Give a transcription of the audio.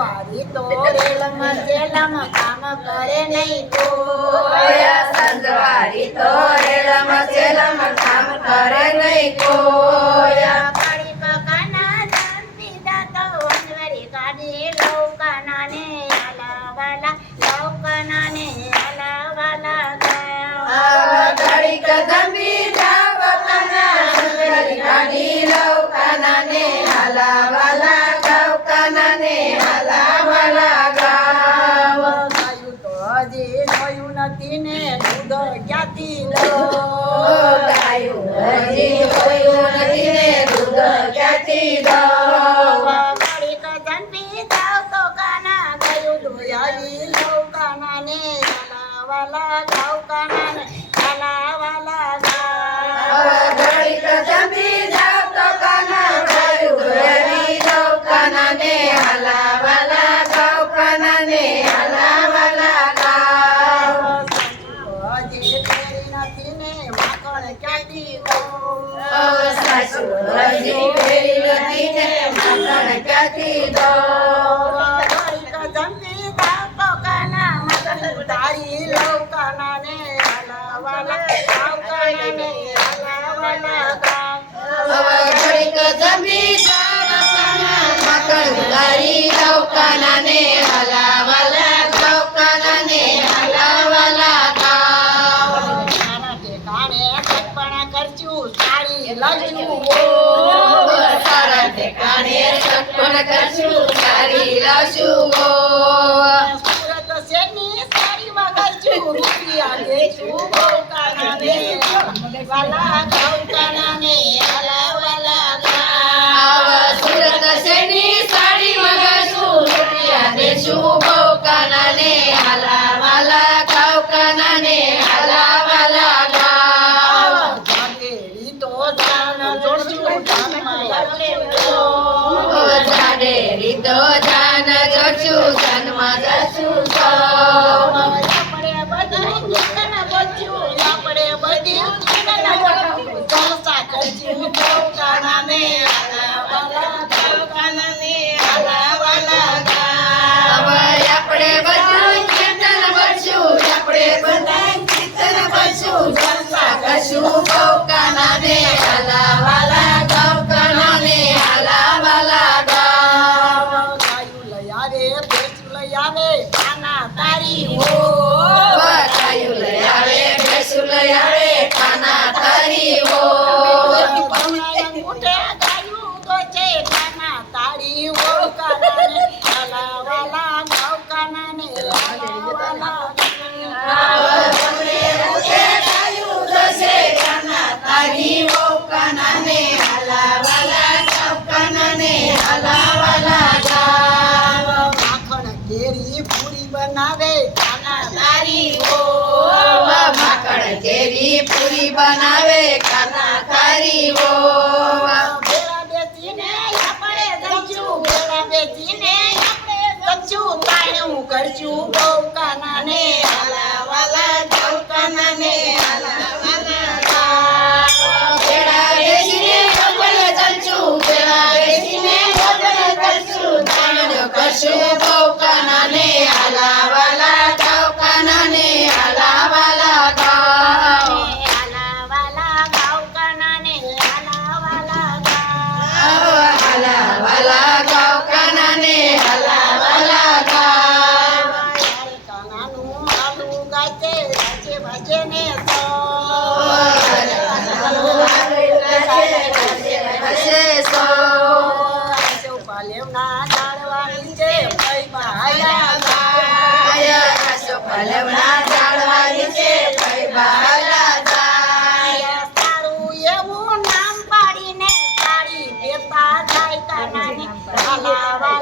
સંજવારી તો રેલમાં જેલમાં કામ કરે નહીં કોયા સંજવારી તો રેલમાં જેલમાં કામ કરે નહીં કોયા પાડી પકાના ધન પીધા તો વનવરી કાઢી લૌકાના ને આલાવાલા લૌકાના ને આલાવાલા આવા ઘડીક જંબી જાવકાના વનવરી કાઢી લૌકાના ને આલાવાલા ગાવકાના ને આલાવાલા ગાવ ગાયું તો હજી જોયું નથી ને દૂધ ક્યાંથી લો ગાયું હજી જોયું નથી ને દૂધ ક્યાંથી દઉં ઘડીક જંપી જાવ તો કાના ગયું દોયાવી લૌકાના ને આલાવાલા ગાવકાના ને આલાવાલા ગાવ ઘડીક જંબી જાવ તો કાના ગાયું દોયાવી લૌકાના ને આલાવાલા ગાવકાના ને આલાવાલા ગાવ હજી ફેરી નથી ને માખણ ક્યાંથી લો સાસુ હજી ફેરી નથી ને માખણ ક્યાંથી દઉં ઘડીક જંપી જાવ તો કાના મગની તારી લૌકાના ને આલાવાલા ગાવકાના ને આલાવાલા ગાવ ઘડીક જંબી જાવ કાના માખણ તારી લૌકાના ને આલાવાલા ગાવકાના ને આલાવાલા ગાવ નાના ઠેકાણે સપના કરશું સાડી લજવું સારા ઠેકાણે સપન કરશું સારી લાવશું સુરત શેરની સાડીમાં કરશું રૂપિયા દેશું ગૌકાના ને વાલા ગૌકાના ને આલાવાલા આવ સુરત શેરની સાડી મગાશું રૂપિયા દેશું ગૌકાના ને આલાવાલા ગાવકાના ને આલાવાલા ગાવ જાગેરી તો જાન જોડશું જાનમાં જાડેરી તો જાન જોડશું જાનમાં જશું આપણે બધું જીતના બચ્યું આપણે બધું જીતના બચ્યું જલસા કરશું ગૌકાના ને આલાવાલા ગૌકાના ને આલાવાલા ગાવ આપણે બધું કીર્તન બનશું આપણે બધા કીર્તન બનશું જલસા કરશું ગૌકાના ને આલાવાલા ગાવકાના ને આલાવાલા ગાવ ગાયું લઈ આવે ભેંસું લઈ આવે કાના તારી હો ગાયું લઈ આવે ભેંસું લઈ આવે કાના તારી હો મોટે ગાયું તો છે કાના તારી હો કાના ને આલાવાલા ગૌકાના ને આલાવાલા તારી હો કાના ને આલાવાલા ગાવકાના ને આલાવાલા ગાવ માખણ કેરી પૂરી બનાવે કાના તારી હો માખણ કેરી પૂરી બનાવે કાના તારી હો ભેળા બેસીને આપણે જમશું ભેળા બેસીને આપણે જમશું તાણું કરશું ગૌકાના ને આલાવાલા ગૌકાના ને આલાવાલા ગાવ ભેળા બેસીને ગોગલ જમશું ભેળા બેસીને ગોગલ કરશું તાણ્યો કરશું ગૌકાના ને આલાવાલા ગાવકાના ને આલાવાલા ગાવ આલાવાલા ગૌકાના ને આલાવાલા ગાવ આલાવાલા ગાવકાના ને આલાવાલા ગાવ કાનાનું આલું ગાજે વાજે વાજે ને તો પાલેવના ઝાડવાની છે ભાઈ બહાયા સારું એવું નામ પાડીને સાડી દેતા જાય કાનાને આલાવાલા